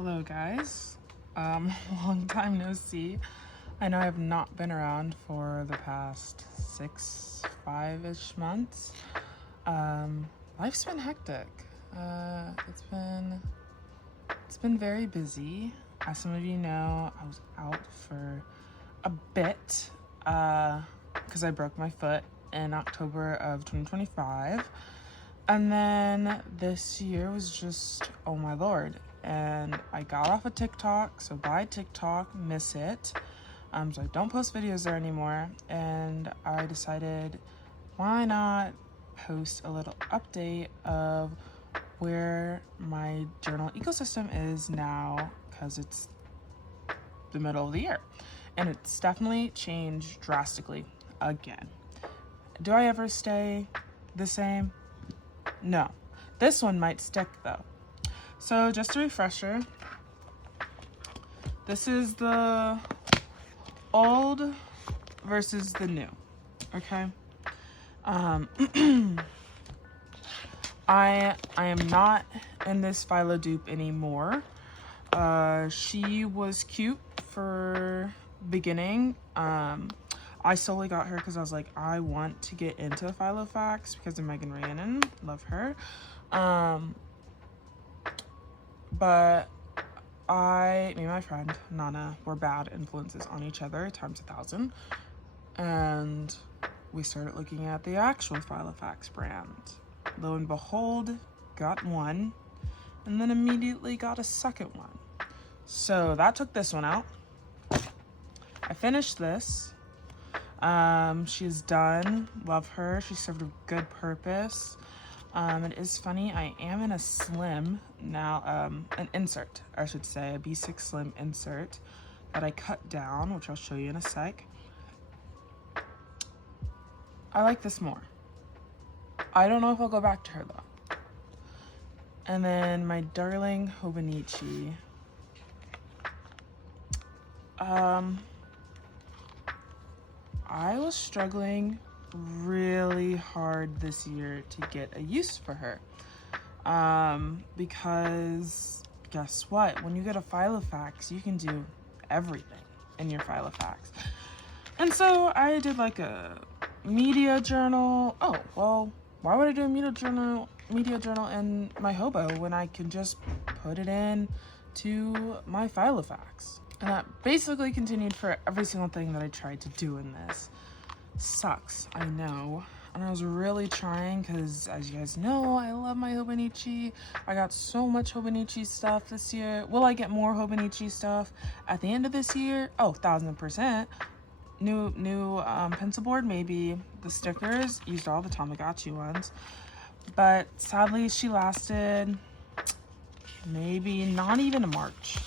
Hello guys, long time no see. I know I have not been around for the past 5-ish months. Life's been hectic. It's been very busy. As some of you know, I was out for a bit because I broke my foot in October of 2025. And then this year was just, oh my lord. And I got off of TikTok, so bye TikTok, miss it. So I don't post videos there anymore. And I decided, why not post a little update of where my journal ecosystem is now, because it's the middle of the year. And it's definitely changed drastically again. Do I ever stay the same? No. This one might stick though. So just a refresher, this is the old versus the new, okay? I am not in this Filo dupe anymore. She was cute for beginning. I solely got her because I was like, I want to get into Filofax because of Megan Rhiannon. Love her. But me and my friend, Nana, were bad influences on each other times 1,000. And we started looking at the actual Filofax brand. Lo and behold, got one. And then immediately got a second one. So that took this one out. I finished this. She's done. Love her. She served a good purpose. It is funny, I am in a slim now, an insert, I should say, a B6 slim insert that I cut down, which I'll show you in a sec. I like this more. I don't know if I'll go back to her though. And then my darling Hobonichi. I was struggling really hard this year to get a use for her, because guess what, when you get a Filofax you can do everything in your Filofax. And so I did like a media journal. Oh well, why would I do a media journal in my Hobo when I can just put it in to my Filofax? And that basically continued for every single thing that I tried to do in this. Sucks, I know. And I was really trying because, as you guys know, I love my Hobonichi. I got so much Hobonichi stuff this year. Will I get more Hobonichi stuff at the end of this year? Oh, 1,000%. New pencil board, maybe. The stickers, used all the Tamagotchi ones. But sadly, she lasted maybe not even a March.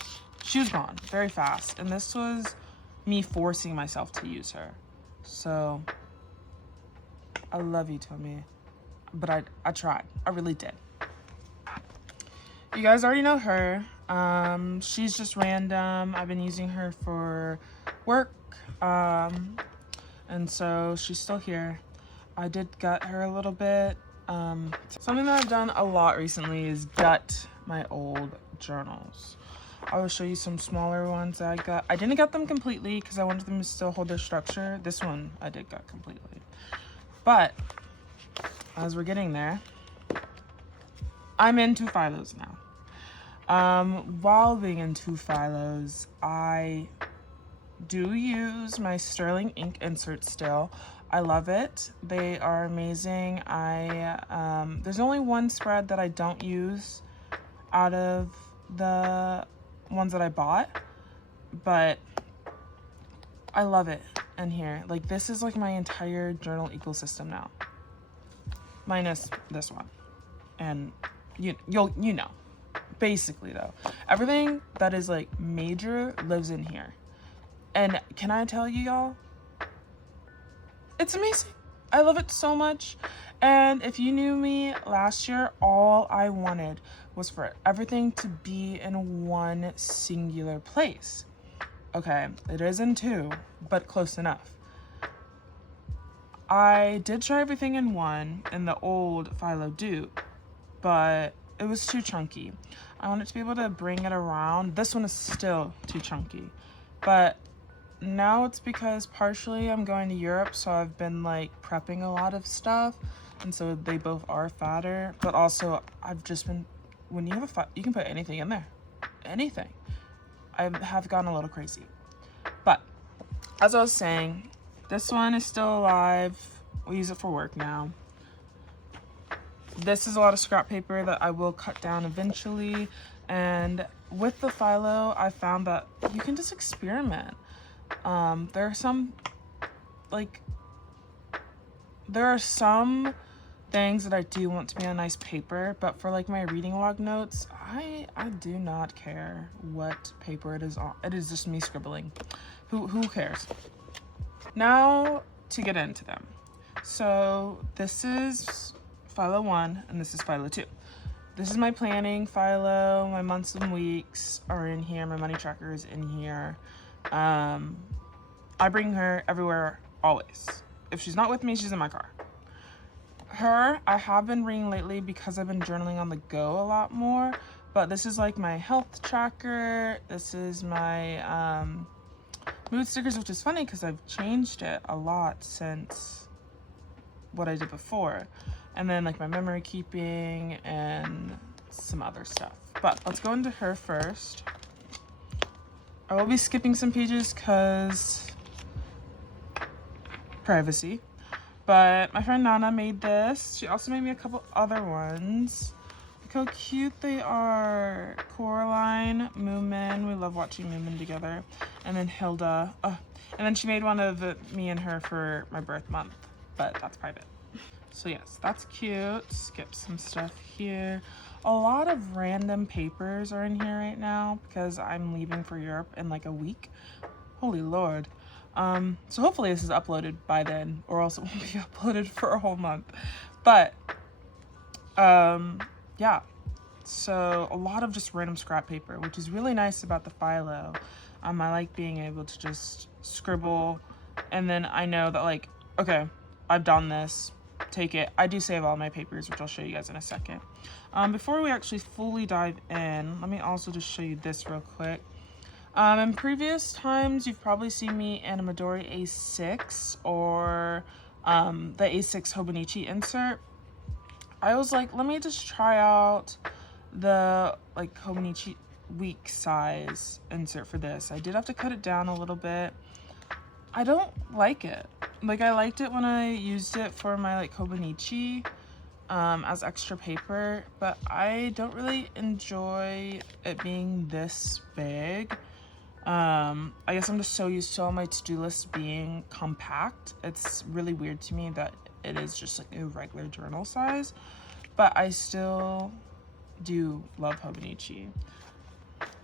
She was gone very fast. And this was me forcing myself to use her. So, I love you, Tommy, but I tried. I really did. You guys already know her. She's just random. I've been using her for work, and so she's still here. I did gut her a little bit. Something that I've done a lot recently is gut my old journals. I will show you some smaller ones that I got. I didn't gut them completely because I wanted them to still hold their structure. This one I did gut completely. But as we're getting there, I'm into Filos now. While being into Filos, I do use my Sterling ink insert still. I love it. They are amazing. There's only one spread that I don't use out of the ones that I bought, but I love it in here. Like, this is like my entire journal ecosystem now, minus this one. And you know, basically though, everything that is like major lives in here. And can I tell you, y'all, it's amazing. I love it so much. And if you knew me last year, all I wanted was for everything to be in one singular place. Okay, it is in two, but close enough. I did try everything in one in the old Filo dupe, but it was too chunky. I wanted to be able to bring it around. This one is still too chunky, but now it's because partially I'm going to Europe, so I've been like prepping a lot of stuff, and so they both are fatter, but also I've just been, when you have you can put anything in there, anything. I have gone a little crazy. But as I was saying, this one is still alive. We use it for work now. This is a lot of scrap paper that I will cut down eventually. And with the Filo, I found that you can just experiment. There are some things that I do want to be on nice paper, but for like my reading log notes, I do not care what paper it is on. It is just me scribbling. Who cares? Now to get into them. So this is Filo 1 and this is Filo 2. This is my planning Filo. My months and weeks are in here. My money tracker is in here. I bring her everywhere always. If she's not with me, she's in my car. Her, I have been bringing lately because I've been journaling on the go a lot more. But this is like my health tracker. This is my mood stickers, which is funny because I've changed it a lot since what I did before. And then like my memory keeping and some other stuff. But let's go into her first. I will be skipping some pages because privacy. But my friend Nana made this. She also made me a couple other ones. Look how cute they are. Coraline, Moomin. We love watching Moomin together. And then Hilda. And then she made one of me and her for my birth month. But that's private. So yes, that's cute. Skip some stuff here. A lot of random papers are in here right now because I'm leaving for Europe in like a week. Holy Lord. So hopefully this is uploaded by then, or else it won't be uploaded for a whole month. But yeah, so a lot of just random scrap paper, which is really nice about the Filo. I like being able to just scribble, and then I know that like, okay, I've done this, take it. I do save all my papers, which I'll show you guys in a second. Before we actually fully dive in, let me also just show you this real quick. In previous times, you've probably seen me in a Midori A6 or the A6 Hobonichi insert. I was like, let me just try out the like Hobonichi week size insert for this. I did have to cut it down a little bit. I don't like it. Like, I liked it when I used it for my like Hobonichi as extra paper, but I don't really enjoy it being this big. I guess I'm just so used to all my to-do lists being compact. It's really weird to me that it is just like a regular journal size, but I still do love Hobonichi.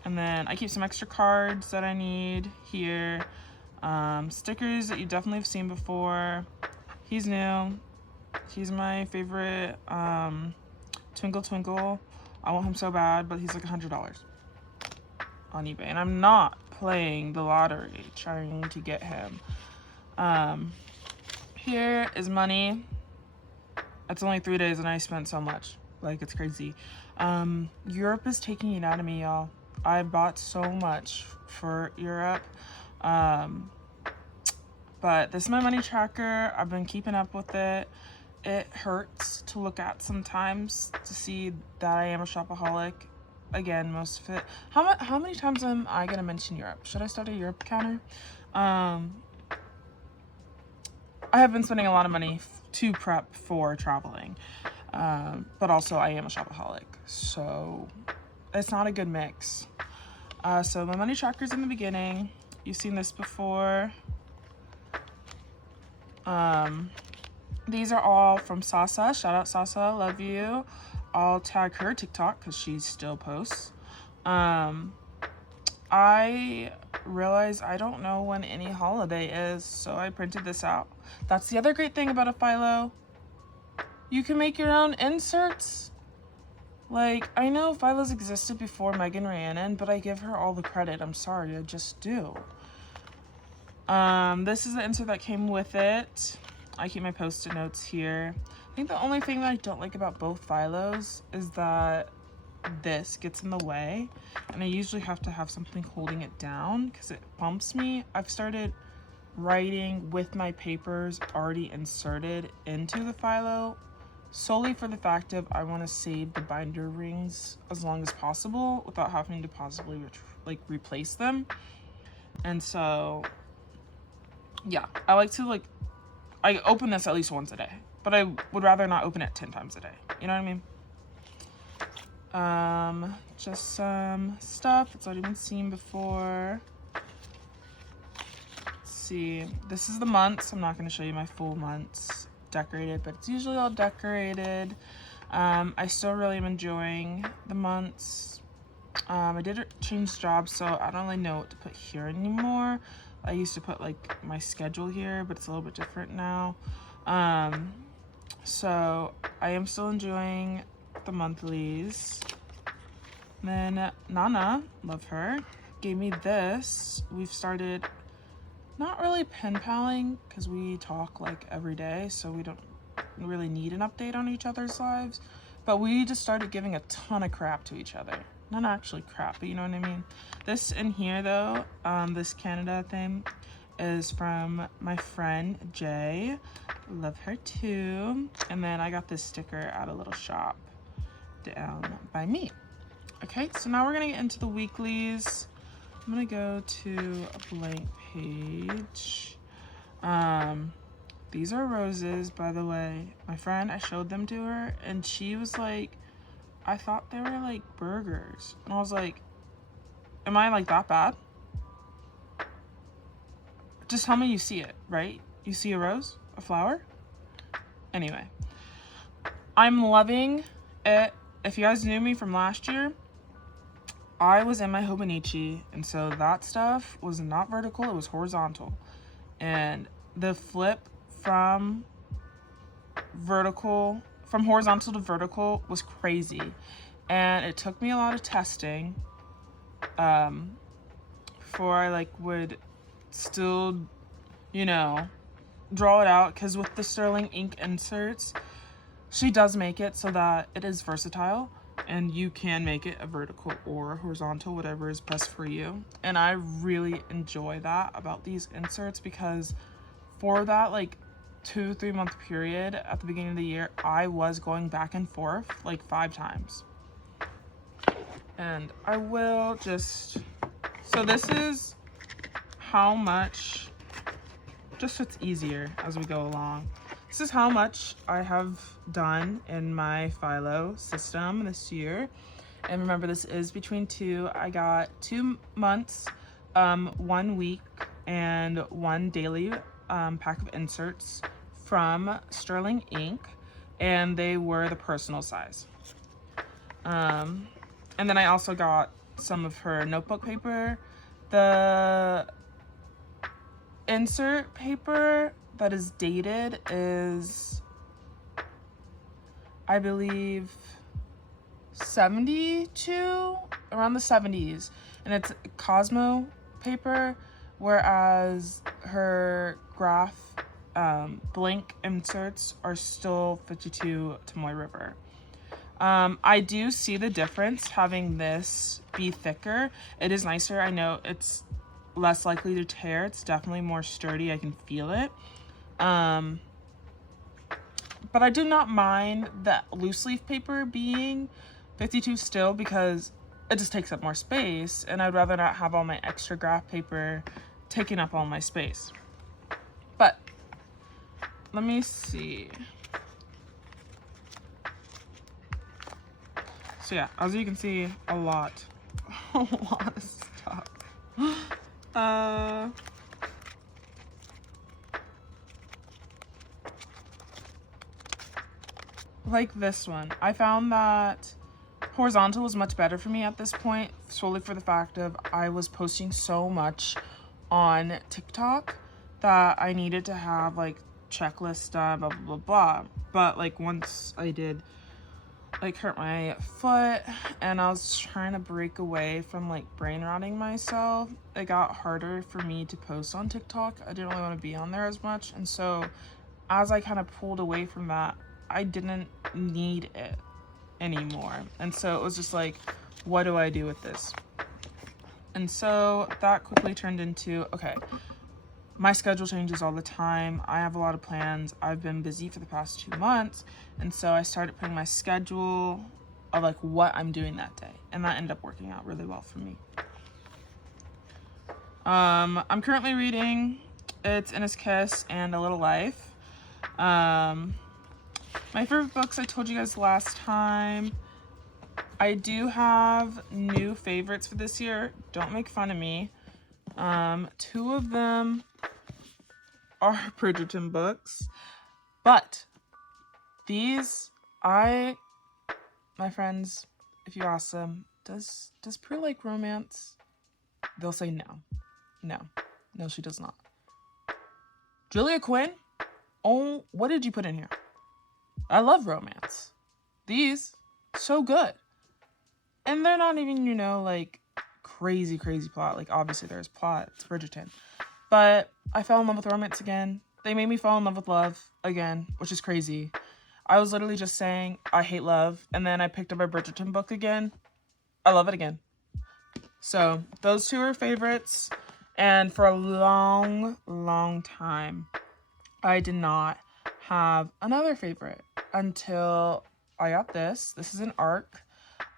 And then I keep some extra cards that I need here. Stickers that you definitely have seen before. He's new. He's my favorite. Twinkle Twinkle. I want him so bad, but he's like $100 on eBay, and I'm not playing the lottery trying to get him. Here is money. It's only 3 days and I spent so much. Like, it's crazy. Europe is taking it out of me, y'all. I bought so much for Europe. But this is my money tracker. I've been keeping up with it. It hurts to look at sometimes to see that I am a shopaholic. Again, most of it. How many times am I gonna mention Europe? Should I start a Europe counter? I have been spending a lot of money to prep for traveling, but also I am a shopaholic, so it's not a good mix. So my money tracker's in the beginning. You've seen this before. These are all from Sasa. Shout out Sasa, love you. I'll tag her TikTok because she still posts. I realized I don't know when any holiday is, so I printed this out. That's the other great thing about a Filo. You can make your own inserts. Like, I know Filos existed before Megan Rhiannon, but I give her all the credit. I'm sorry, I just do. This is the insert that came with it. I keep my post-it notes here. I think the only thing that I don't like about both Filos is that this gets in the way, and I usually have to have something holding it down because it bumps me. I've started writing with my papers already inserted into the Filo, solely for the fact of I want to save the binder rings as long as possible without having to possibly replace them. And so yeah, I like to I open this at least once a day, but I would rather not open it 10 times a day. You know what I mean? Just some stuff that's already been seen before. See, this is the months. I'm not going to show you my full months decorated, but it's usually all decorated. I still really am enjoying the months. I did change jobs, so I don't really know what to put here anymore. I used to put my schedule here, but it's a little bit different now. So I am still enjoying the monthlies. Then Nana, love her, gave me this. We've started not really pen paling because we talk every day, so we don't really need an update on each other's lives, but we just started giving a ton of crap to each other. Not actually crap, but you know what I mean. This in here though, this Canada thing is from my friend Jay. Love her too. And then I got this sticker at a little shop down by me. Okay, so now we're gonna get into the weeklies. I'm gonna go to a blank page. These are roses, by the way. My friend, I showed them to her, and she was like, I thought they were burgers. And I was like, am I that bad? Just tell me you see it, right? You see a rose? A flower? Anyway, I'm loving it. If you guys knew me from last year, I was in my Hobonichi, and so that stuff was not vertical, it was horizontal. And the flip from horizontal to vertical was crazy. And it took me a lot of testing before I would still, draw it out, because with the sterling ink inserts, she does make it so that it is versatile. And you can make it a vertical or a horizontal, whatever is best for you. And I really enjoy that about these inserts, because for that 2-3 month period at the beginning of the year, I was going back and forth 5 times. And I will just, so this is how much, just so it's easier as we go along. This is how much I have done in my Filo system this year. And remember, this is between 2. I got 2 months, 1 week, and 1 daily pack of inserts from Sterling Ink. And they were the personal size. And then I also got some of her notebook paper. The insert paper that is dated is, I believe, 72, around the 70s, and it's Cosmo paper, whereas her graph blank inserts are still 52 Tomoe River. I do see the difference having this be thicker. It is nicer. I know it's less likely to tear. It's definitely more sturdy. I can feel it. But I do not mind that loose leaf paper being 52 still, because it just takes up more space, and I'd rather not have all my extra graph paper taking up all my space. But let me see. So yeah, as you can see, a lot of stuff. Like this one, I found that horizontal was much better for me at this point, solely for the fact of I was posting so much on TikTok that I needed to have checklists done, blah blah blah blah. But once I did hurt my foot and I was trying to break away from brain rotting myself, it got harder for me to post on TikTok. I didn't really want to be on there as much, and so as I kind of pulled away from that, I didn't need it anymore. And so it was just like, what do I do with this? And so that quickly turned into, okay, my schedule changes all the time. I have a lot of plans. I've been busy for the past 2 months. And so I started putting my schedule of like what I'm doing that day. And that ended up working out really well for me. I'm currently reading It's In His Kiss and A Little Life. My favorite books I told you guys last time. I do have new favorites for this year. Don't make fun of me. 2 of them are Bridgerton books. But these, my friends, if you ask them, does Prue like romance? They'll say no. No, she does not. Julia Quinn? Oh, what did you put in here? I love romance. These, so good. And they're not even, you know, like crazy plot. Like obviously there's plot, it's Bridgerton. But I fell in love with romance again. They made me fall in love with love again, which is crazy. I was literally just saying, I hate love. And then I picked up a Bridgerton book again. I love it again. So those 2 are favorites. And for a long time, I did not have another favorite until I got this. This is an ARC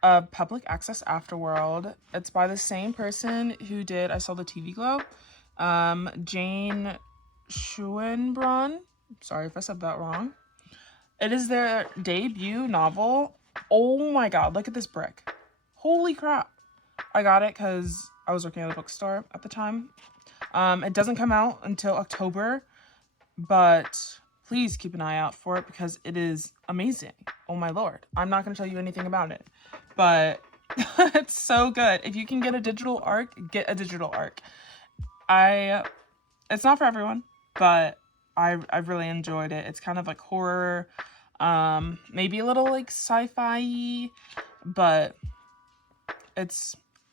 of Public Access Afterworld. It's by the same person who did I Saw the TV Glow. Jane Schoenbrunn. Sorry if I said that wrong. It is their debut novel. Oh my god, look at this brick. Holy crap. I got it because I was working at a bookstore at the time. It doesn't come out until October, but please keep an eye out for it because it is amazing. Oh my lord. I'm not going to tell you anything about it, but it's so good. If you can get a digital ARC, get a digital ARC. It's not for everyone, but I've really enjoyed it. It's kind of like horror, maybe a little like sci-fi, but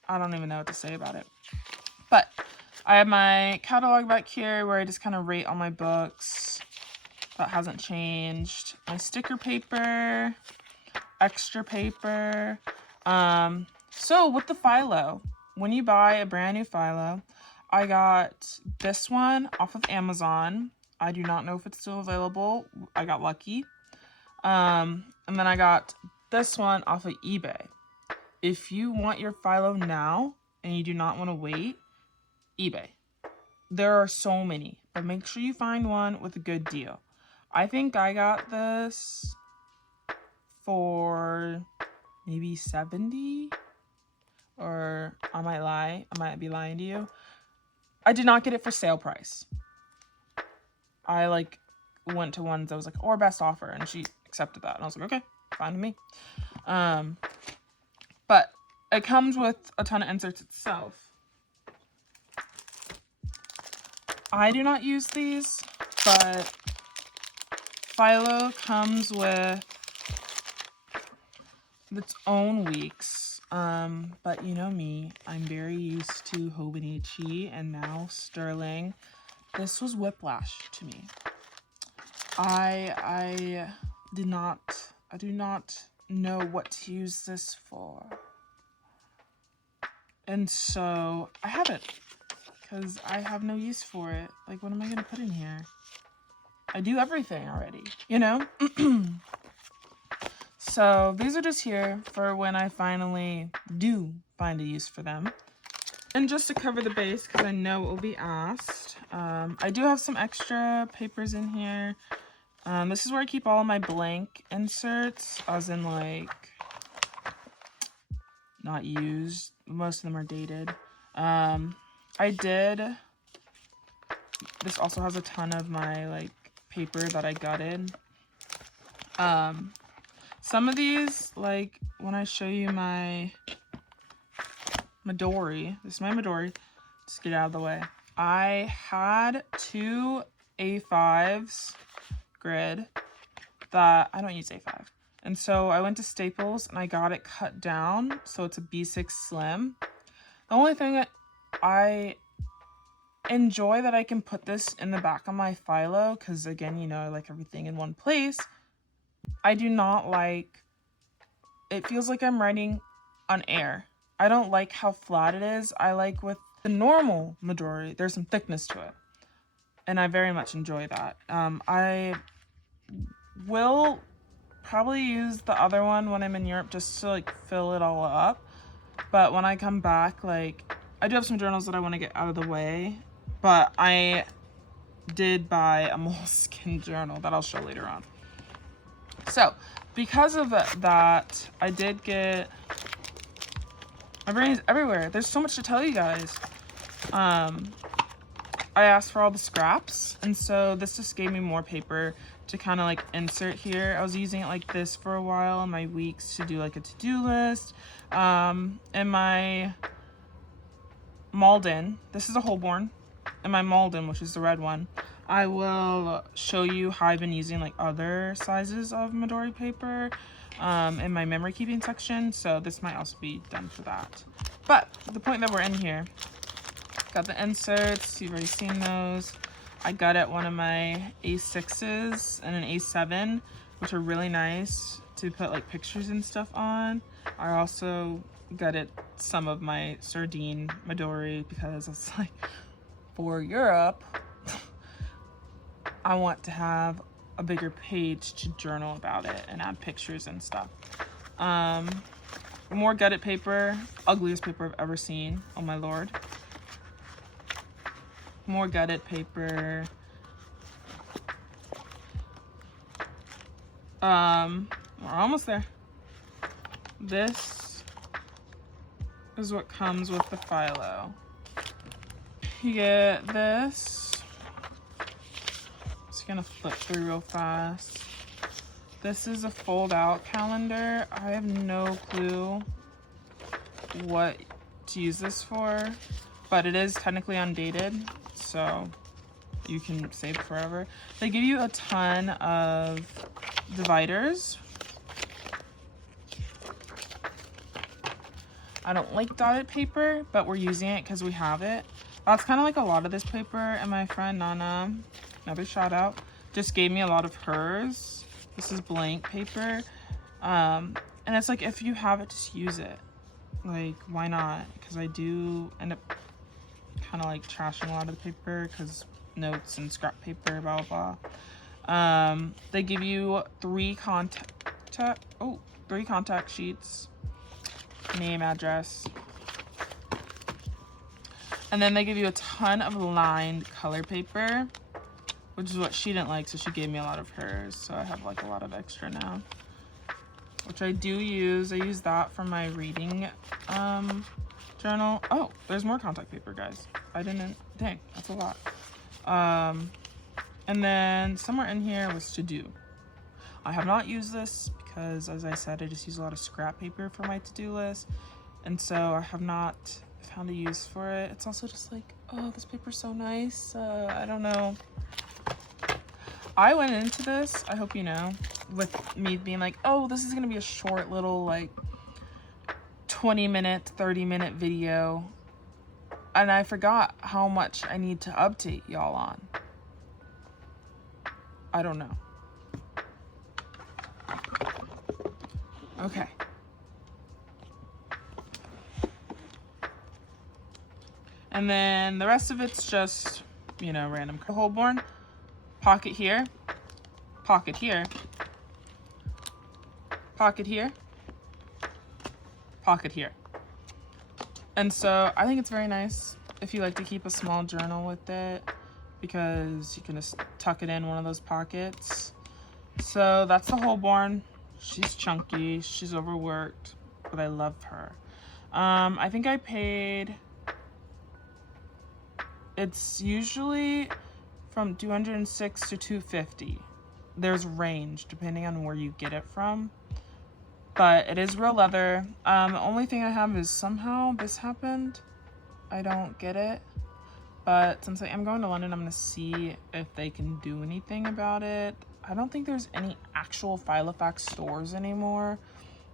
I don't even know what to say about it. But I have my catalog back here where I just kind of rate all my books. That hasn't changed. My sticker paper, extra paper. So with the Filo, when you buy a brand new Filo, I got this one off of Amazon. I do not know if it's still available. I got lucky. And then I got this one off of eBay. If you want your Filo now and you do not want to wait, eBay. There are so many, but make sure you find one with a good deal. I think I got this for maybe $70, or I might lie. I might be lying to you. I did not get it for sale price. I like went to ones that was like, or best offer, and she accepted that, and I was like, okay, fine with me. But it comes with a ton of inserts itself. I do not use these, but Filo comes with its own weeks. But you know me, I'm very used to Hobonichi and now Sterling. This was whiplash to me. I do not know what to use this for. And so I have it because I have no use for it. Like, what am I going to put in here? I do everything already, you know? So these are just here for when I finally do find a use for them. And just to cover the base, because I know it will be asked, I do have some extra papers in here. This is where I keep all of my blank inserts, as in like not used. Most of them are dated. This also has a ton of my like paper that I gutted. Some of these, like when I show you my Midori, this is my Midori, just get out of the way. I had 2 A5s grid that I don't use A5. And so I went to Staples and I got it cut down so it's a B6 slim. The only thing that I enjoy that I can put this in the back of my Filo, because again, you know, I like everything in one place. I do not like it feels like I'm writing on air. I don't like how flat it is. I like with the normal Midori, there's some thickness to it. And I very much enjoy that. I will probably use the other one when I'm in Europe just to like fill it all up. But when I come back, like, I do have some journals that I want to get out of the way. But I did buy a moleskin journal that I'll show later on. So, because of that, I did get... My brain is everywhere. There's so much to tell you guys. I asked for all the scraps, and so this just gave me more paper to kind of like insert here. I was using it like this for a while in my weeks to do like a to-do list. In my Malden, this is a Holborn. In my Malden, which is the red one, I will show you how I've been using like other sizes of Midori paper in my memory keeping section, so this might also be done for that. But the point that we're in here, got the inserts, you've already seen those. I got it one of my A6s and an A7, which are really nice to put like pictures and stuff on. I also got it some of my sardine Midori because it's like, for Europe, I want to have a bigger page to journal about it and add pictures and stuff. More gutted paper, ugliest paper I've ever seen, oh my lord. More gutted paper. We're almost there. This is what comes with the Filo. You get this. Just gonna flip through real fast. This is a fold out calendar. I have no clue what to use this for, but it is technically undated, so you can save it forever. They give you a ton of dividers. I don't like dotted paper, but we're using it because we have it. That's kind of like a lot of this paper, and my friend Nana, another shout out, just gave me a lot of hers. This is blank paper. And it's like, if you have it, just use it. Like, why not? Because I do end up kind of like trashing a lot of the paper because notes and scrap paper, blah, blah, blah. They give you three contact sheets, name, address. And then they give you a ton of lined color paper, which is what she didn't like, so she gave me a lot of hers. So I have like a lot of extra now, which I do use. I use that for my reading journal. Oh, there's more contact paper, guys. I didn't, dang, that's a lot. And then somewhere in here was to do. I have not used this because, as I said, I just use a lot of scrap paper for my to-do list. And so I have not found a use for it. It's also just like, oh, this paper's so nice. I don't know. I went into this, I hope you know, with me being like, oh, this is gonna be a short little like 20-minute, 30-minute video. And I forgot how much I need to update y'all on. I don't know. Okay. And then the rest of it's just, you know, random. Holborn, pocket here, pocket here, pocket here, pocket here. And so I think it's very nice if you like to keep a small journal with it, because you can just tuck it in one of those pockets. So that's the Holborn. She's chunky, she's overworked, but I love her. I think I paid, it's usually from $206 to $250. There's range depending on where you get it from, but it is real leather. The only thing I have is somehow this happened. I don't get it, but since I am going to London, I'm gonna see if they can do anything about it. I don't think there's any actual Filofax stores anymore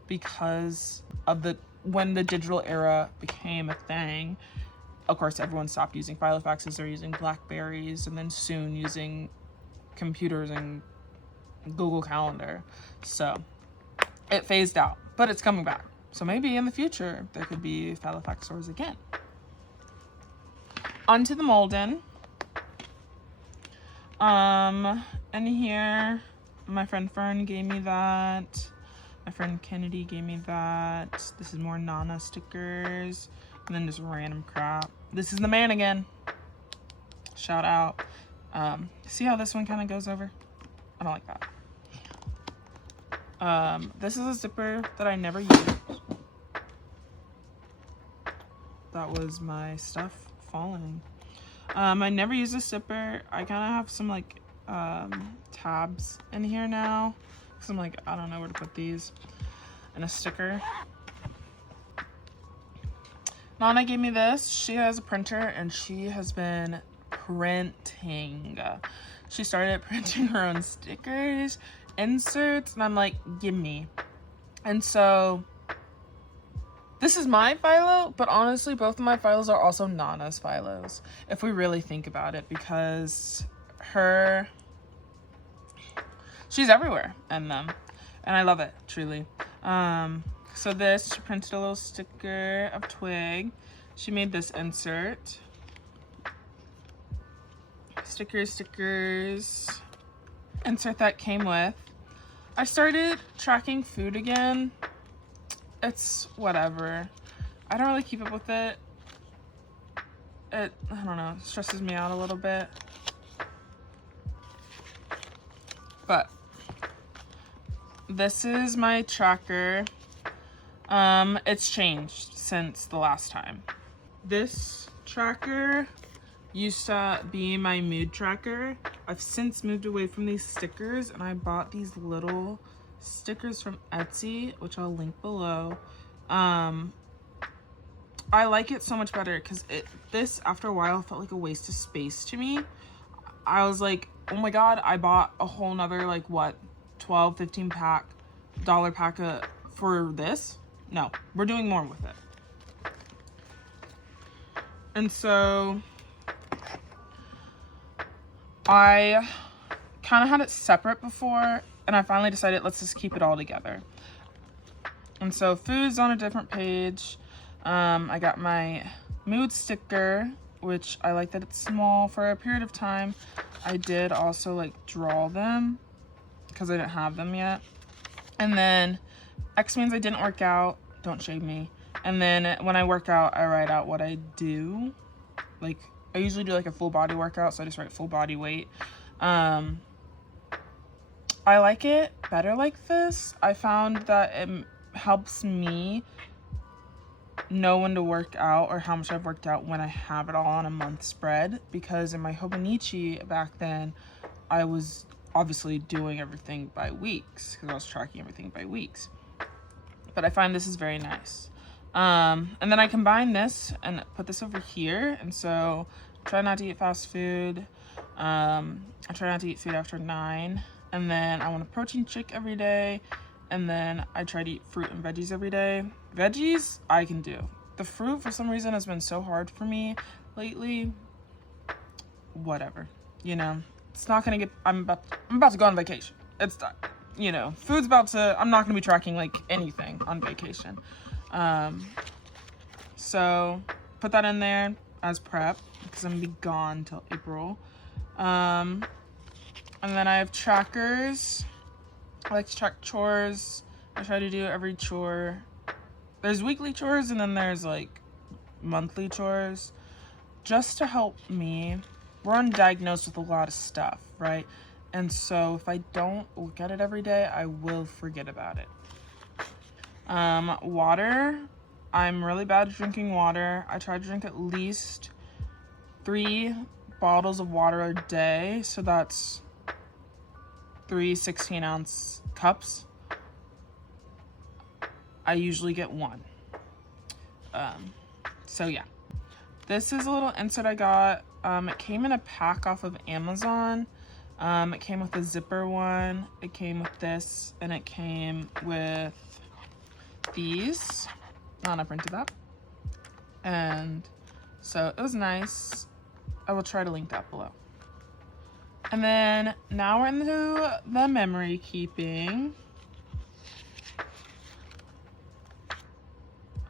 because of when the digital era became a thing. Of course, everyone stopped using Filofaxes. They're using Blackberries, and then soon using computers and Google Calendar. So it phased out. but it's coming back. So maybe in the future, there could be Filofax stores again. Onto the Molden. In here, my friend Fern gave me that. My friend Kennedy gave me that. This is more Nana stickers. And then just random crap. This is the man again. Shout out. See how this one kind of goes over? I don't like that. This is a zipper that I never used. That was my stuff falling. I never use a zipper. I kind of have some like tabs in here now. Cause I'm like, I don't know where to put these. And a sticker. Nana gave me this. She has a printer and she has been printing. She started printing her own stickers, inserts, and I'm like, give me. And so this is my Filo, but honestly, both of my Filos are also Nana's Filos, if we really think about it, because she's everywhere in them, and I love it, truly. So this, she printed a little sticker of Twig. She made this insert. Stickers. Insert that came with. I started tracking food again. It's whatever. I don't really keep up with it. I don't know, it stresses me out a little bit. But this is my tracker. It's changed since the last time. This tracker used to be my mood tracker. I've since moved away from these stickers and I bought these little stickers from Etsy, which I'll link below. I like it so much better because this after a while felt like a waste of space to me. I was like, oh my god, I bought a whole nother like what, 12, 15 pack, dollar pack for this. No, we're doing more with it. And so I kind of had it separate before, and I finally decided let's just keep it all together. And so food's on a different page. I got my mood sticker, which I like that it's small for a period of time. I did also like draw them because I didn't have them yet. And then X means I didn't work out. Don't shame me. And then when I work out, I write out what I do. Like I usually do like a full body workout, so I just write full body weight. I like it better like this. I found that it helps me know when to work out or how much I've worked out when I have it all on a month spread, because in my Hobonichi back then I was obviously doing everything by weeks because I was tracking everything by weeks. But I find this is very nice. And then I combine this and put this over here, and so I try not to eat fast food. I try not to eat food after 9, and then I want a protein shake every day, and then I try to eat fruit and veggies every day. Veggies I can do. The fruit for some reason has been so hard for me lately. Whatever, you know, it's not gonna get. I'm about to go on vacation. It's done. You know, food's about to. I'm not gonna be tracking like anything on vacation. So put that in there as prep because I'm gonna be gone till April. And then I have trackers. I like to track chores. I try to do every chore. There's weekly chores and then there's like monthly chores, just to help me. We're undiagnosed with a lot of stuff, right? And so if I don't look at it every day, I will forget about it. Water. I'm really bad at drinking water. I try to drink at least 3 bottles of water a day. So that's 3 16-ounce cups. I usually get 1. So yeah. This is a little insert I got. It came in a pack off of Amazon. It came with a zipper one. It came with this, and it came with these. Nana printed that. And so it was nice. I will try to link that below. And then now we're into the memory keeping.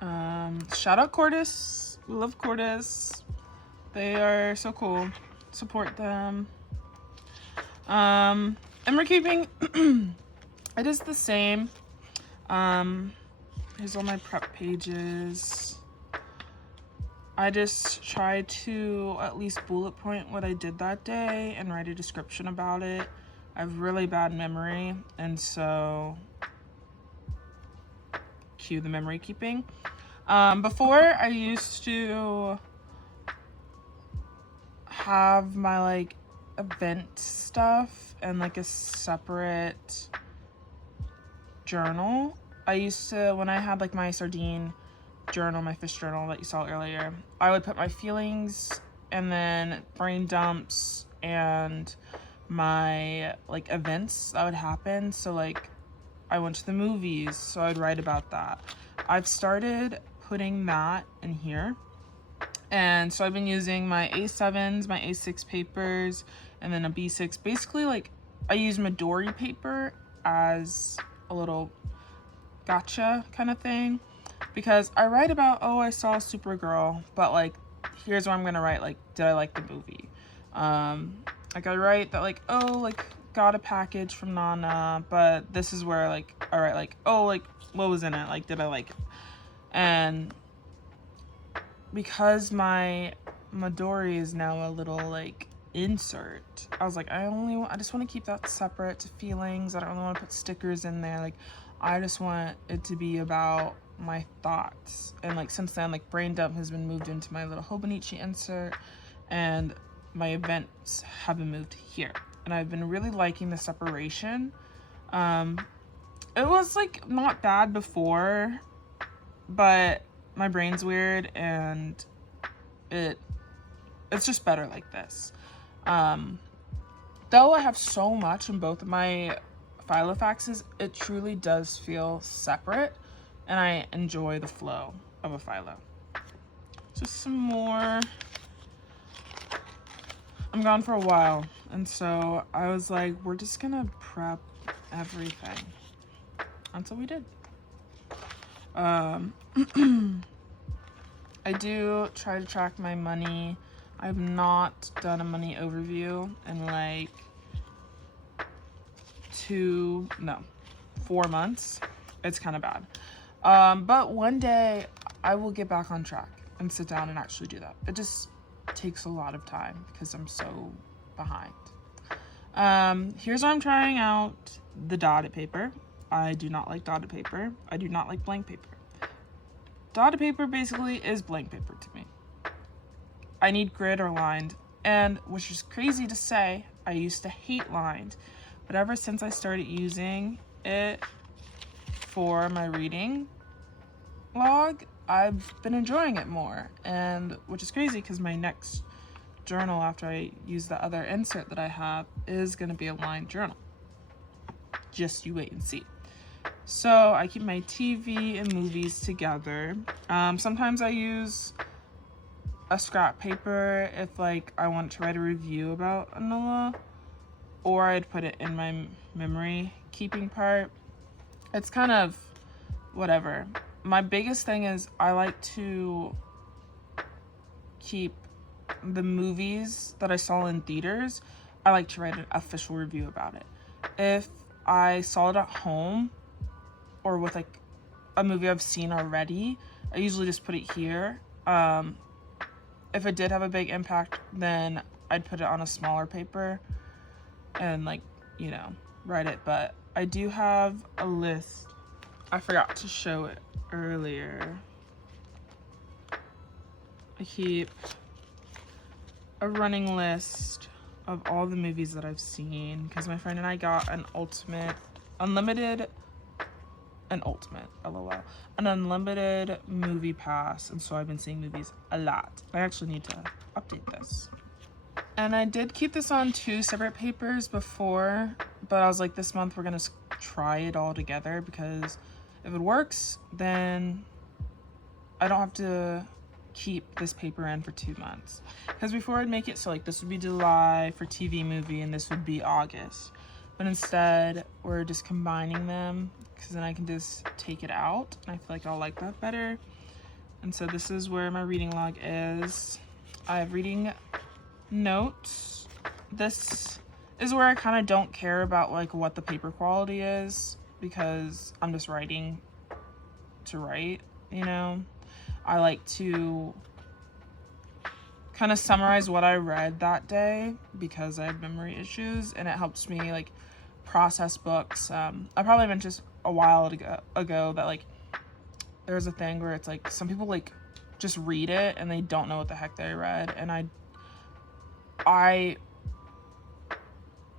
Shout out Cordis. We love Cordis. They are so cool. Support them. And we're keeping it is the same. Here's all my prep pages. I just try to at least bullet point what I did that day and write a description about it. I have really bad memory, and so cue the memory keeping. Before, I used to have my like event stuff and like a separate journal. I used to, when I had like my sardine journal, my fish journal that you saw earlier, I would put my feelings and then brain dumps and my like events that would happen. So like I went to the movies, so I'd write about that. I've started putting that in here. And so I've been using my A7s, my A6 papers, and then a B6. Basically, like, I use Midori paper as a little gotcha kind of thing. Because I write about, oh, I saw Supergirl, but, like, here's what I'm going to write, like, did I like the movie? Like, I write that, like, oh, like, got a package from Nana, but this is where, like, I write, like, oh, like, what was in it? Like, did I like it? And because my Midori is now a little like insert, I was like, I just want to keep that separate to feelings. I don't really want to put stickers in there. Like, I just want it to be about my thoughts. And like since then, like brain dump has been moved into my little Hobonichi insert, and my events have been moved here. And I've been really liking the separation. It was like not bad before, but my brain's weird and it's just better like this. Though I have so much in both of my Filofaxes, it truly does feel separate, and I enjoy the flow of a Filo. Just some more. I'm gone for a while, and so I was like, we're just gonna prep everything. And so we did. I do try to track my money. I've not done a money overview in like 4 months. It's kind of bad. But one day I will get back on track and sit down and actually do that. It just takes a lot of time because I'm so behind. Here's where I'm trying out the dotted paper. I do not like dotted paper. I do not like blank paper. Dotted paper basically is blank paper to me. I need grid or lined, and which is crazy to say, I used to hate lined, but ever since I started using it for my reading log, I've been enjoying it more, and which is crazy because my next journal after I use the other insert that I have is going to be a lined journal. Just you wait and see. So I keep my TV and movies together. Sometimes I use a scrap paper if like I want to write a review about Anola, or I'd put it in my memory keeping part. It's kind of whatever. My biggest thing is I like to keep the movies that I saw in theaters. I like to write an official review about it. If I saw it at home or with like a movie I've seen already, I usually just put it here. If it did have a big impact, then I'd put it on a smaller paper and like, you know, write it. But I do have a list. I forgot to show it earlier. I keep a running list of all the movies that I've seen because my friend and I got an unlimited movie pass, and so I've been seeing movies a lot. I actually need to update this. And I did keep this on 2 separate papers before, but I was like, this month we're gonna try it all together because if it works, then I don't have to keep this paper in for 2 months. Because before I'd make it so like this would be July for TV movie and this would be August. But instead, we're just combining them because then I can just take it out. And I feel like I'll like that better. And so this is where my reading log is. I have reading notes. This is where I kind of don't care about like what the paper quality is, because I'm just writing to write, you know. I like to kind of summarize what I read that day because I have memory issues, and it helps me like process books. I probably mentioned just a while ago that like there's a thing where it's like some people like just read it and they don't know what the heck they read, and I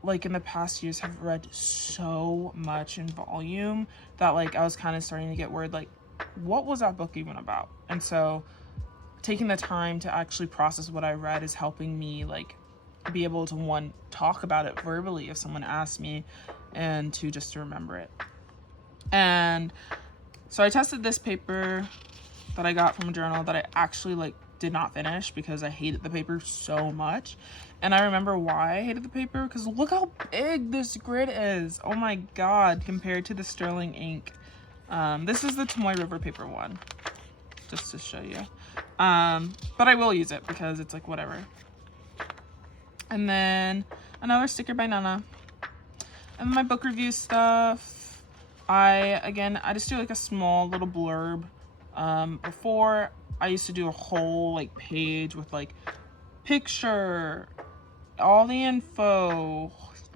like in the past years have read so much in volume that like I was kind of starting to get worried, like what was that book even about? And so taking the time to actually process what I read is helping me like be able to, one, talk about it verbally if someone asks me, and two, just to remember it. And so I tested this paper that I got from a journal that I actually like did not finish because I hated the paper so much. And I remember why I hated the paper, because look how big this grid is. Oh my god, compared to the Sterling ink. This is the Tomoe River paper one, just to show you. But I will use it because it's like whatever. And then another sticker by Nana. And my book review stuff. I just do like a small little blurb. Before I used to do a whole like page with like picture, all the info,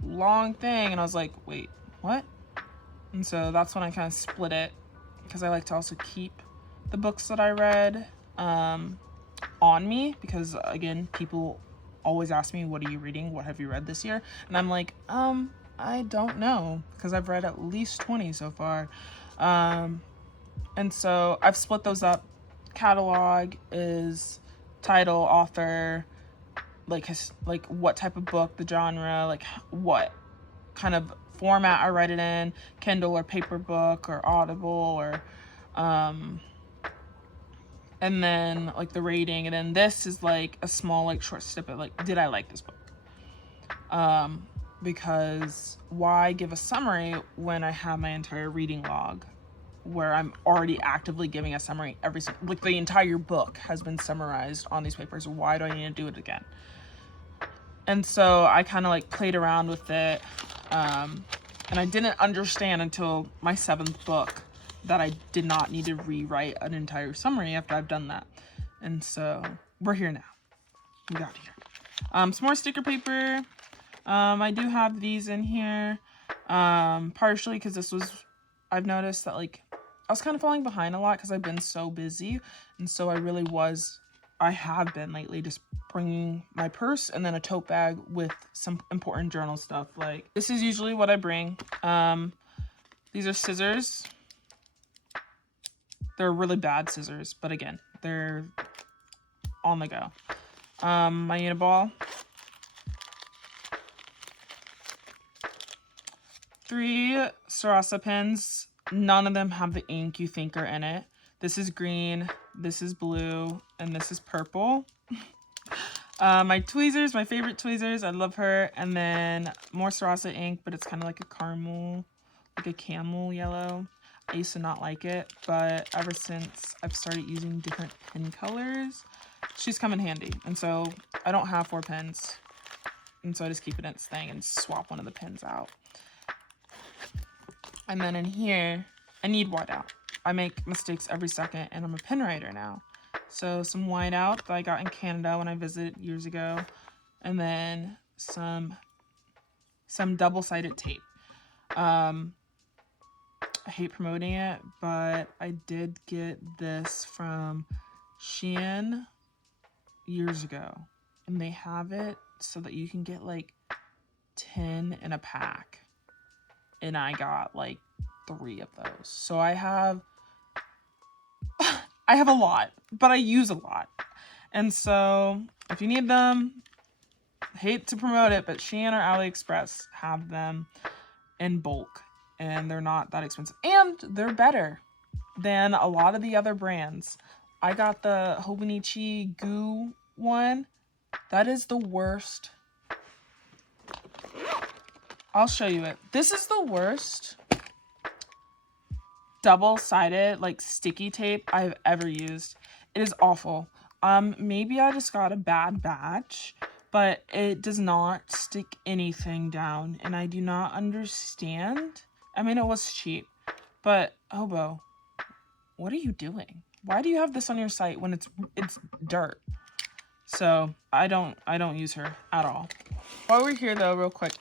long thing, and I was like, wait, what? And so that's when I kind of split it, because I like to also keep the books that I read on me, because again, people always ask me, what are you reading? What have you read this year? And I'm like, I don't know, because I've read at least 20 so far. And so I've split those up. Catalog is title, author, like what type of book, the genre, like what kind of format I read it in, Kindle or paper book or Audible, or and then like the rating, and then this is like a small like short snippet, like did I like this book? Because why give a summary when I have my entire reading log where I'm already actively giving a summary like the entire book has been summarized on these papers. Why do I need to do it again? And so I kind of like played around with it, and I didn't understand until my 7th book that I did not need to rewrite an entire summary after I've done that. And so we're here now. We got here. Some more sticker paper. I do have these in here, partially because I've noticed that like I was kind of falling behind a lot because I've been so busy, and so I have been lately just bringing my purse and then a tote bag with some important journal stuff. Like this is usually what I bring. These are scissors. They're really bad scissors, but again, they're on the go. My Uniball. 3 Sarasa pens. None of them have the ink you think are in it. This is green, this is blue, and this is purple. My tweezers, my favorite tweezers, I love her. And then more Sarasa ink, but it's kind of like a caramel, like a camel yellow. I used to not like it, but ever since I've started using different pen colors, she's come in handy. And so I don't have 4 pens, and so I just keep it in its thing and swap one of the pens out. And then in here, I need whiteout. I make mistakes every second, and I'm a pen writer now. So some whiteout that I got in Canada when I visited years ago, and then some double-sided tape. I hate promoting it, but I did get this from Shein years ago, and they have it so that you can get like 10 in a pack. And I got like 3 of those. So I have a lot, but I use a lot. And so if you need them, I hate to promote it, but Shein or AliExpress have them in bulk, and they're not that expensive, and they're better than a lot of the other brands. I got the Hobonichi Goo one. That is the worst. I'll show you it. This is the worst double-sided like sticky tape I've ever used. It is awful. Maybe I just got a bad batch, but it does not stick anything down, and I do not understand. I mean, it was cheap, but Hobo, what are you doing? Why do you have this on your site when it's dirt? So I don't use her at all. While we're here though, real quick,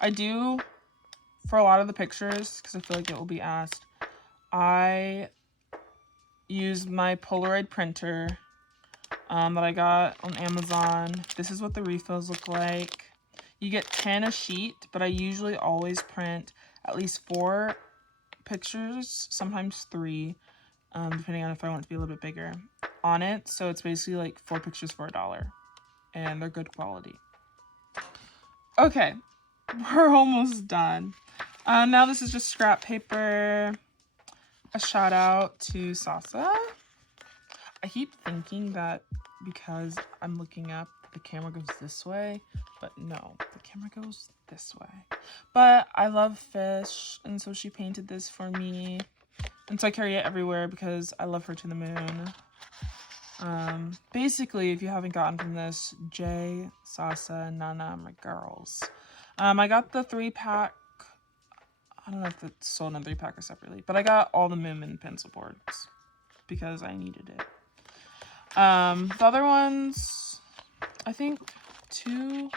I do, for a lot of the pictures, because I feel like it will be asked, I use my Polaroid printer that I got on Amazon. This is what the refills look like. You get 10 a sheet, but I usually always print at least 4 pictures, sometimes 3, depending on if I want it to be a little bit bigger on it. So it's basically like 4 pictures for $1, and they're good quality. Okay, we're almost done. Now this is just scrap paper. A shout out to Sasa. I keep thinking that because I'm looking up, the camera goes this way, but no, the camera goes this way. But I love fish, and so she painted this for me, and so I carry it everywhere because I love her to the moon. Basically, if you haven't gotten from this, Jay, Sasa, and Nana, my girls. I got the 3-pack. I don't know if it's sold in a 3-pack or separately, but I got all the Moomin pencil boards because I needed it. The other ones, I think 2.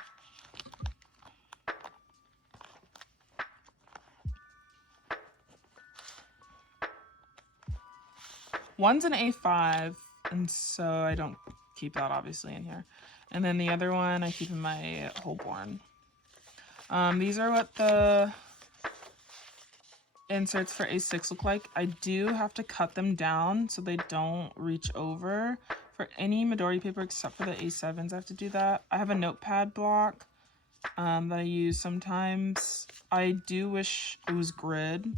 One's an A5, and so I don't keep that obviously in here. And then the other one I keep in my Holborn. These are what the inserts for A6 look like. I do have to cut them down so they don't reach over. For any Midori paper except for the A7s, I have to do that. I have a notepad block that I use sometimes. I do wish it was grid,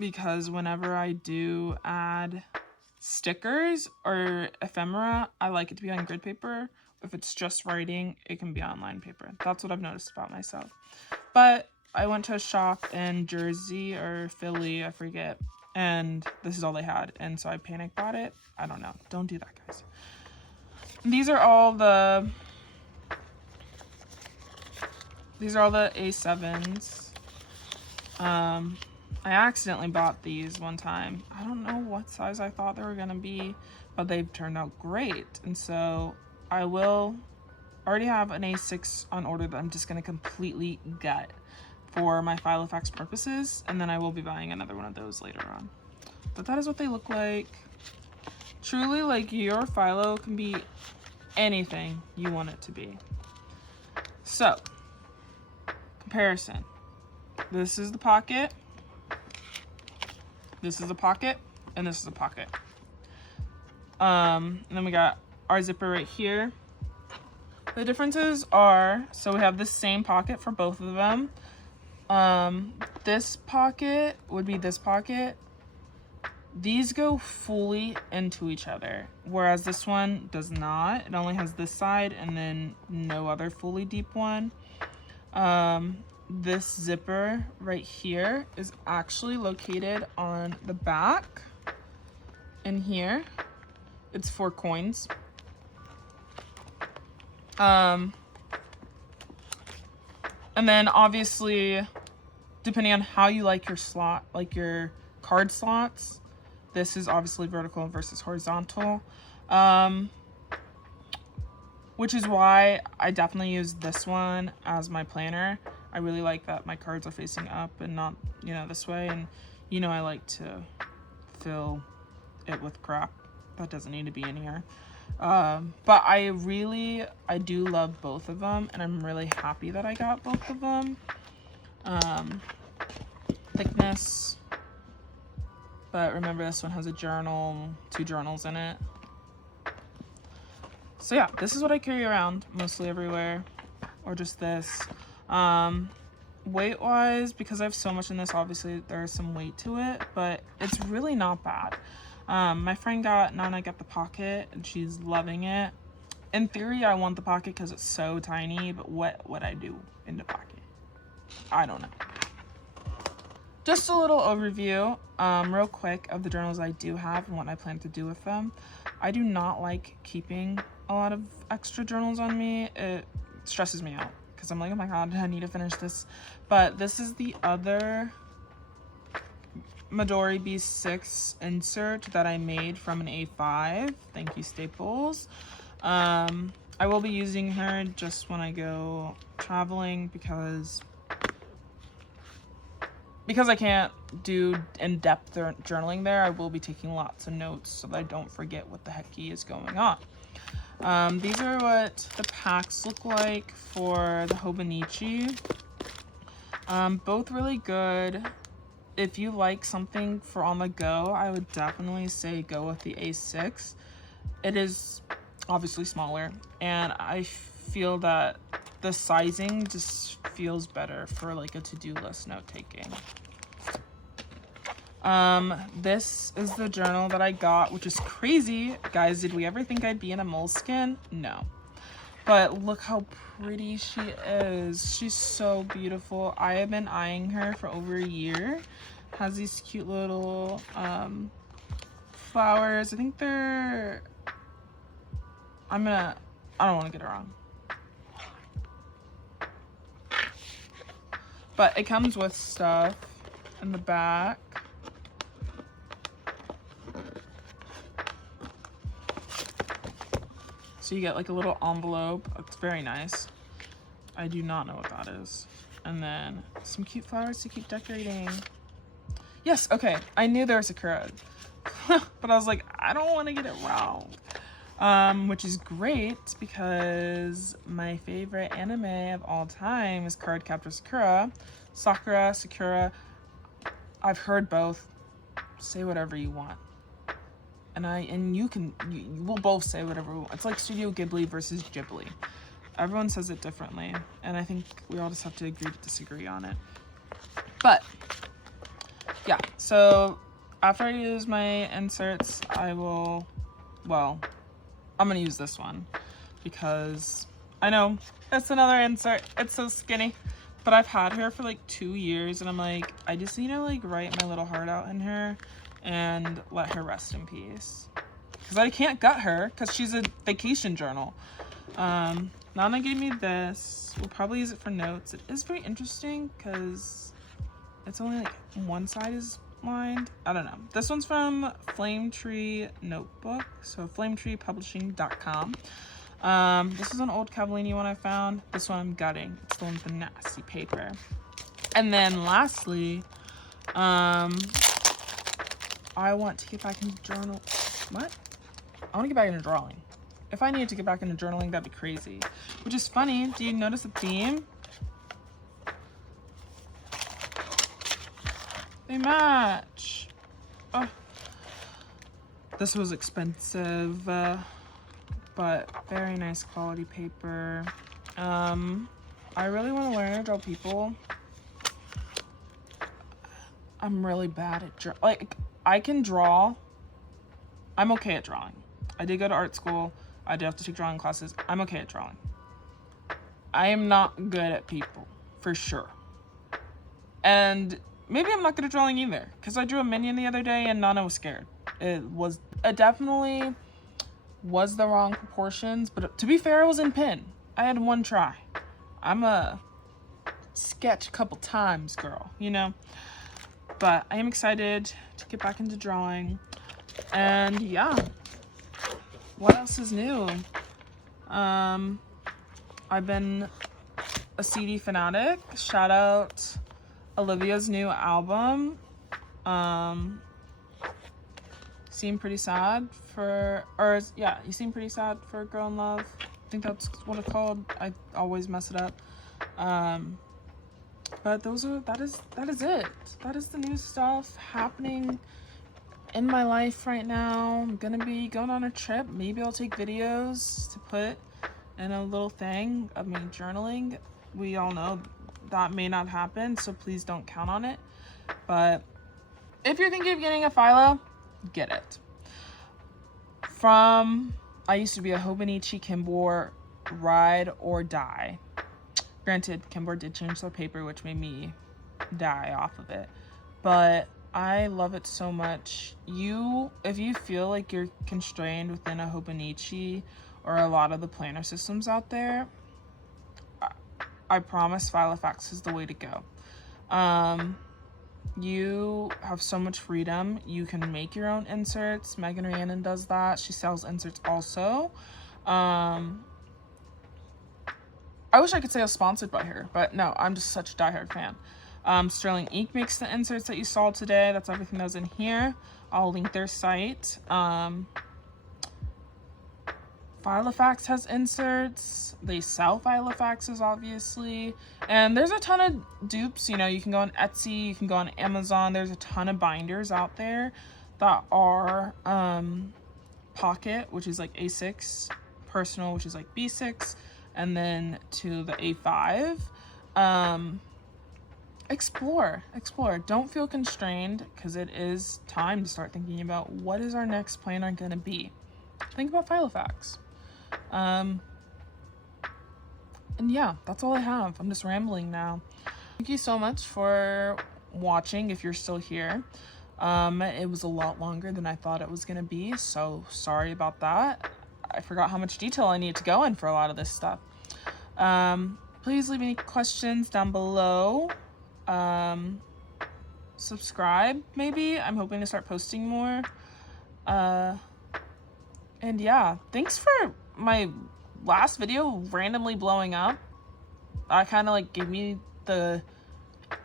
because whenever I do add stickers or ephemera, I like it to be on grid paper. If it's just writing, it can be on line paper. That's what I've noticed about myself. But I went to a shop in Jersey or Philly, I forget, and this is all they had, and so I panic bought it. I don't know. Don't do that, guys. These are all the A7s. I accidentally bought these one time. I don't know what size I thought they were gonna be, but they've turned out great, and so I will already have an A6 on order that I'm just gonna completely gut for my Filofax purposes, and then I will be buying another one of those later on. But that is what they look like. Truly, like, your Filo can be anything you want it to be. So, comparison. This is the pocket. This is a pocket, and this is a pocket. And then we got our zipper right here. The differences are, so we have the same pocket for both of them. This pocket would be this pocket. These go fully into each other, whereas this one does not. It only has this side and then no other fully deep one. This zipper right here is actually located on the back. In here, it's 4 coins. And then obviously, depending on how you like your slot, like your card slots, this is obviously vertical versus horizontal. Which is why I definitely use this one as my planner. I really like that my cards are facing up and not, you know, this way. And, you know, I like to fill it with crap that doesn't need to be in here. But I do love both of them, and I'm really happy that I got both of them. Thickness. But remember, this one has a journal, 2 journals in it. So yeah, this is what I carry around mostly everywhere, or just this. Weight wise, because I have so much in this, obviously there's some weight to it, but it's really not bad. My friend Nana got the pocket, and she's loving it. In theory, I want the pocket because it's so tiny, but what would I do in the pocket? I don't know. just a little overview, real quick, of the journals I do have and what I plan to do with them. I do not like keeping a lot of extra journals on me. It stresses me out because I'm like, oh my god, I need to finish this. But this is the other Midori B6 insert that I made from an A5. Thank you, Staples. I will be using her just when I go traveling because I can't do in-depth journaling there. I will be taking lots of notes so that I don't forget what the heck is going on. These are what the packs look like for the Hobonichi. Both really good. If you like something for on the go, I would definitely say go with the A6. It is obviously smaller, and I feel that the sizing just feels better for like a to-do list note taking. This is the journal that I got, which is crazy. Guys, did we ever think I'd be in a moleskin? No. But look how pretty she is. She's so beautiful. I have been eyeing her for over a year. Has these cute little flowers. I think they're... I don't want to get it wrong. But it comes with stuff in the back. So you get like a little envelope. It's very nice. I do not know what that is. And then some cute flowers to keep decorating. Yes, okay. I knew there was Sakura. But I was like, I don't want to get it wrong. Which is great because my favorite anime of all time is Cardcaptor Sakura. Sakura. I've heard both. Say whatever you want. And you will both say whatever we want. It's like Studio Ghibli versus Ghibli. Everyone says it differently, and I think we all just have to agree to disagree on it. But yeah, so after I use my inserts, I'm gonna use this one because I know it's another insert. It's so skinny, but I've had her for like 2 years, and I'm like, I just need to like write my little heart out in her and let her rest in peace, because I can't gut her because she's a vacation journal. Nana gave me this. We'll probably use it for notes. It is very interesting because it's only like one side is lined. I don't know. This one's from Flame Tree Notebook, so flameTreePublishing.com. This is an old Cavallini one I found. This one I'm gutting. It's the one with the nasty paper. And then lastly, I want to get back into journal. What? I want to get back into drawing. If I needed to get back into journaling, that'd be crazy. Which is funny. Do you notice the theme? They match. Oh. This was expensive, but very nice quality paper. I really want to learn to draw people. I'm really bad at like, I can draw. I'm okay at drawing. I did go to art school. I did have to take drawing classes. I'm okay at drawing. I am not good at people, for sure. And maybe I'm not good at drawing either, because I drew a minion the other day and Nana was scared. It definitely was the wrong proportions, but to be fair, it was in pen. I had one try. I'm a sketch a couple times girl, you know? But I am excited to get back into drawing. And yeah, what else is new? I've been a CD fanatic. Shout out Olivia's new album. Seem pretty sad for, you seem pretty sad for a Girl in Love. I think that's what it's called. I always mess it up. But that is it. That is the new stuff happening in my life right now. I'm gonna be going on a trip. Maybe I'll take videos to put in a little thing of me journaling. We all know that may not happen, so please don't count on it. But if you're thinking of getting a Filo, get it. I used to be a Hobonichi Kimbor ride or die. Granted, Kimbor did change the paper, which made me die off of it. but I love it so much. If you feel like you're constrained within a Hobonichi or a lot of the planner systems out there, I promise Filofax is the way to go. You have so much freedom. You can make your own inserts. Megan Rhiannon does that. She sells inserts also. I wish I could say I was sponsored by her, but no, I'm just such a diehard fan. Sterling Ink makes the inserts that you saw today. That's everything that was in here. I'll link their site. Filofax has inserts. They sell Filofaxes, obviously. And there's a ton of dupes. You know, you can go on Etsy, you can go on Amazon. There's a ton of binders out there that are pocket, which is like A6, personal, which is like B6, and then to the A5. Explore. Don't feel constrained, because it is time to start thinking about what is our next planner going to be. Think about Filofax. And yeah, that's all I have. I'm just rambling now. Thank you so much for watching if you're still here. It was a lot longer than I thought it was going to be, so sorry about that. I forgot how much detail I need to go in for a lot of this stuff. Please leave any questions down below. Subscribe, maybe. I'm hoping to start posting more. And yeah, thanks for my last video randomly blowing up. That kind of like gave me the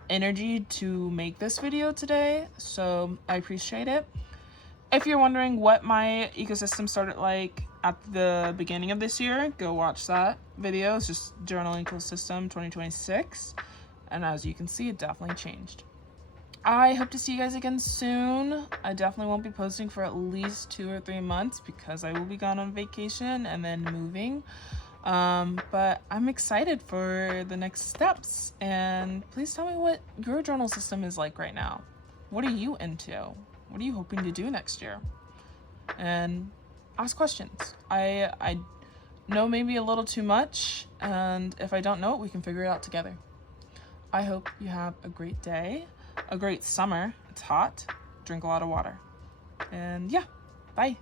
energy to make this video today, so I appreciate it. If you're wondering what my ecosystem started like at the beginning of this year, go watch that video. It's just Journal Ecosystem 2026, and as you can see, it definitely changed. I hope to see you guys again soon. I definitely won't be posting for at least 2 or 3 months because I will be gone on vacation and then moving. But I'm excited for the next steps. And please tell me what your journal system is like right now. What are you into? What are you hoping to do next year? And ask questions. I know maybe a little too much, and if I don't know it, we can figure it out together. I hope you have a great day. A great summer. It's hot. Drink a lot of water. And yeah, bye.